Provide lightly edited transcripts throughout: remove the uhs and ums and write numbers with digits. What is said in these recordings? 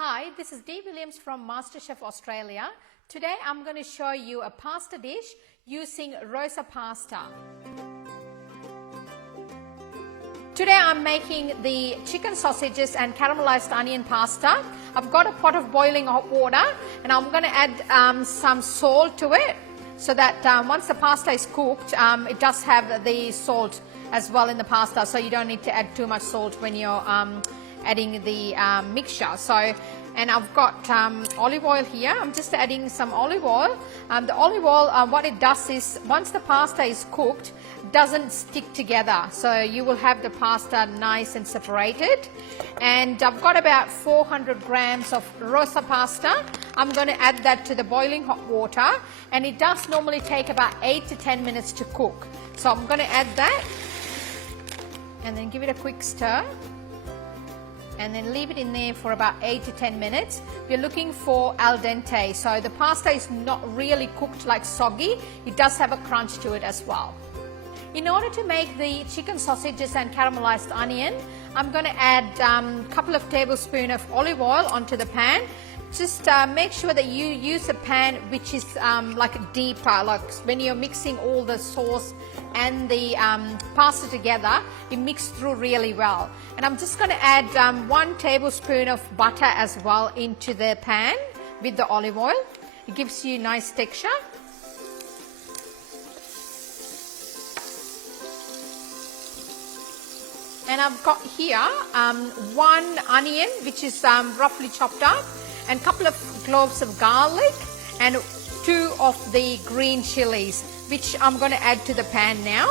Hi, this is Dee Williams from MasterChef Australia. Today I'm going to show you a pasta dish using Roza pasta. Today I'm making the chicken sausages and caramelized onion pasta. I've got a pot of boiling hot water and I'm going to add some salt to it so that once the pasta is cooked, it does have the salt as well in the pasta, so you don't need to add too much salt when you're adding the mixture. And I've got olive oil here. I'm just adding some olive oil. The olive oil, what it does is once the pasta is cooked, doesn't stick together, so you will have the pasta nice and separated. And I've got about 400 grams of Roza pasta. I'm going to add that to the boiling hot water, and it does normally take about 8 to 10 minutes to cook. So I'm going to add that and then give it a quick stir and then leave it in there for about 8 to 10 minutes. We're looking for al dente, so the pasta is not really cooked like soggy. It does have a crunch to it as well. In order to make the chicken sausages and caramelized onion, I'm going to add a couple of tablespoons of olive oil onto the pan. Just make sure that you use a pan which is like deeper, like when you're mixing all the sauce and the pasta together, it mixes through really well. And I'm just going to add 1 tablespoon of butter as well into the pan with the olive oil. It gives you nice texture. And I've got here 1 onion which is roughly chopped up, and a couple of cloves of garlic and 2 of the green chilies, which I'm going to add to the pan now.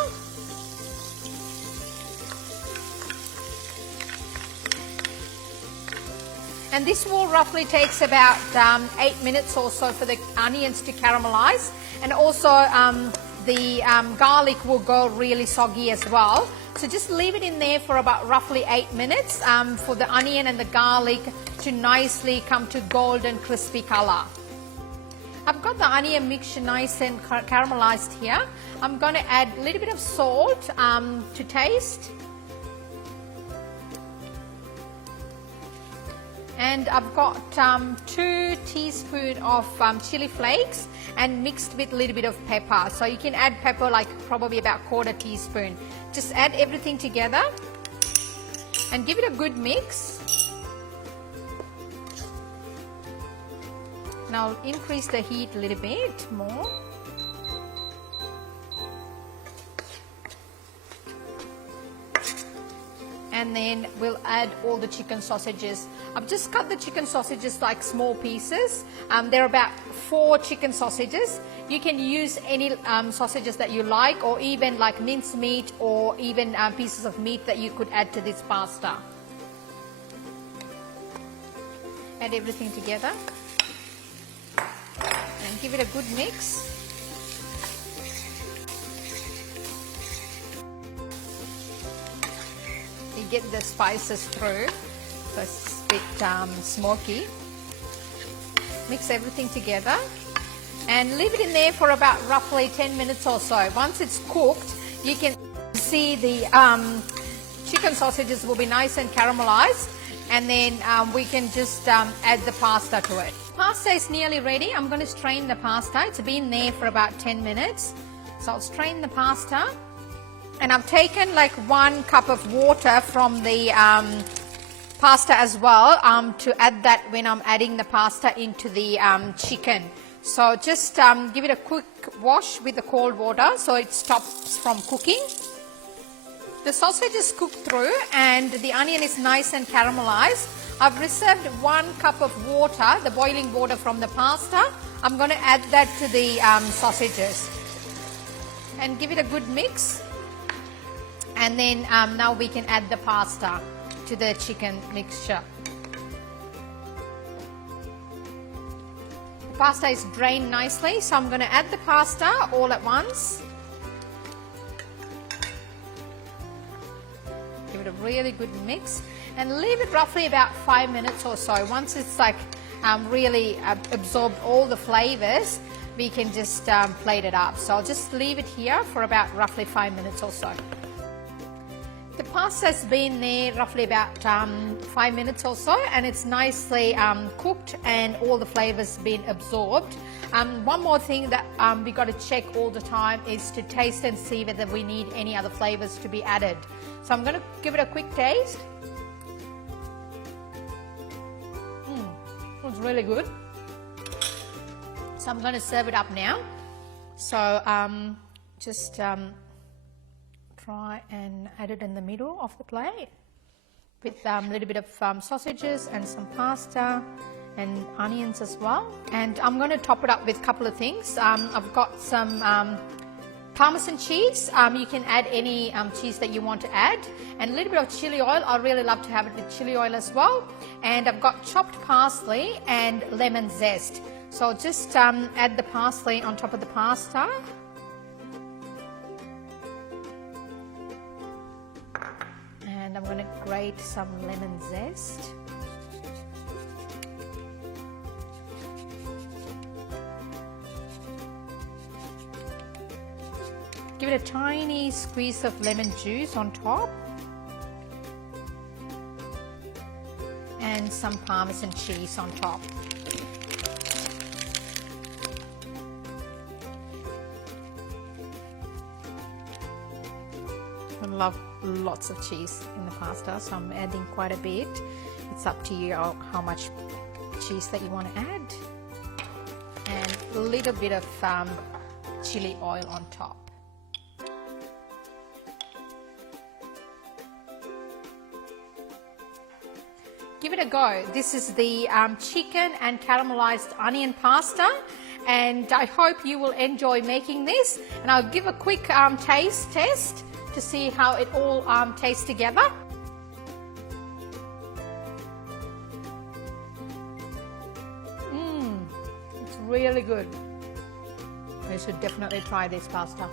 And this will roughly takes about 8 minutes or so for the onions to caramelize, and also the garlic will go really soggy as well. So just leave it in there for about roughly 8 minutes for the onion and the garlic to nicely come to golden crispy color. I've got the onion mixture nice and caramelized here. I'm going to add a little bit of salt to taste. And I've got 2 teaspoons of chili flakes and mixed with a little bit of pepper. So you can add pepper like probably about 1/4 teaspoon. Just add everything together and give it a good mix. Now increase the heat a little bit more. And then we'll add all the chicken sausages. I've just cut the chicken sausages like small pieces. There are about 4 chicken sausages. You can use any sausages that you like, or even like minced meat, or even pieces of meat that you could add to this pasta. Add everything together and give it a good mix. You get the spices through, so it's a bit smoky. Mix everything together and leave it in there for about roughly 10 minutes or so. Once it's cooked, you can see the chicken sausages will be nice and caramelized, and then we can just add the pasta to it. Pasta is nearly ready. I'm going to strain the pasta. It's been there for about 10 minutes. So I'll strain the pasta. And I've taken like 1 cup of water from the pasta as well to add that when I'm adding the pasta into the chicken. So just give it a quick wash with the cold water so it stops from cooking. The sausage is cooked through and the onion is nice and caramelized. I've reserved 1 cup of water, the boiling water from the pasta. I'm going to add that to the sausages and give it a good mix. And then now we can add the pasta to the chicken mixture. The pasta is drained nicely, so I'm going to add the pasta all at once. Give it a really good mix and leave it roughly about 5 minutes or so. Once it's like really absorbed all the flavors, we can just plate it up. So I'll just leave it here for about roughly 5 minutes or so. The pasta's been there roughly about 5 minutes or so, and it's nicely cooked and all the flavors been absorbed. One more thing that we got to check all the time is to taste and see whether we need any other flavors to be added. So I'm going to give it a quick taste. It's really good. So I'm going to serve it up now. So just try and add it in the middle of the plate with a little bit of sausages and some pasta and onions as well. And I'm going to top it up with a couple of things. I've got some Parmesan cheese. You can add any cheese that you want to add, and a little bit of chili oil. I really love to have it with chili oil as well. And I've got chopped parsley and lemon zest. So just add the parsley on top of the pasta. And I'm going to grate some lemon zest. Give it a tiny squeeze of lemon juice on top. And some Parmesan cheese on top. I love lots of cheese in the pasta, so I'm adding quite a bit. It's up to you how much cheese that you want to add. And a little bit of chili oil on top. Give it a go. This is the chicken and caramelized onion pasta, and I hope you will enjoy making this. And I'll give a quick taste test to see how it all tastes together. It's really good. You should definitely try this pasta.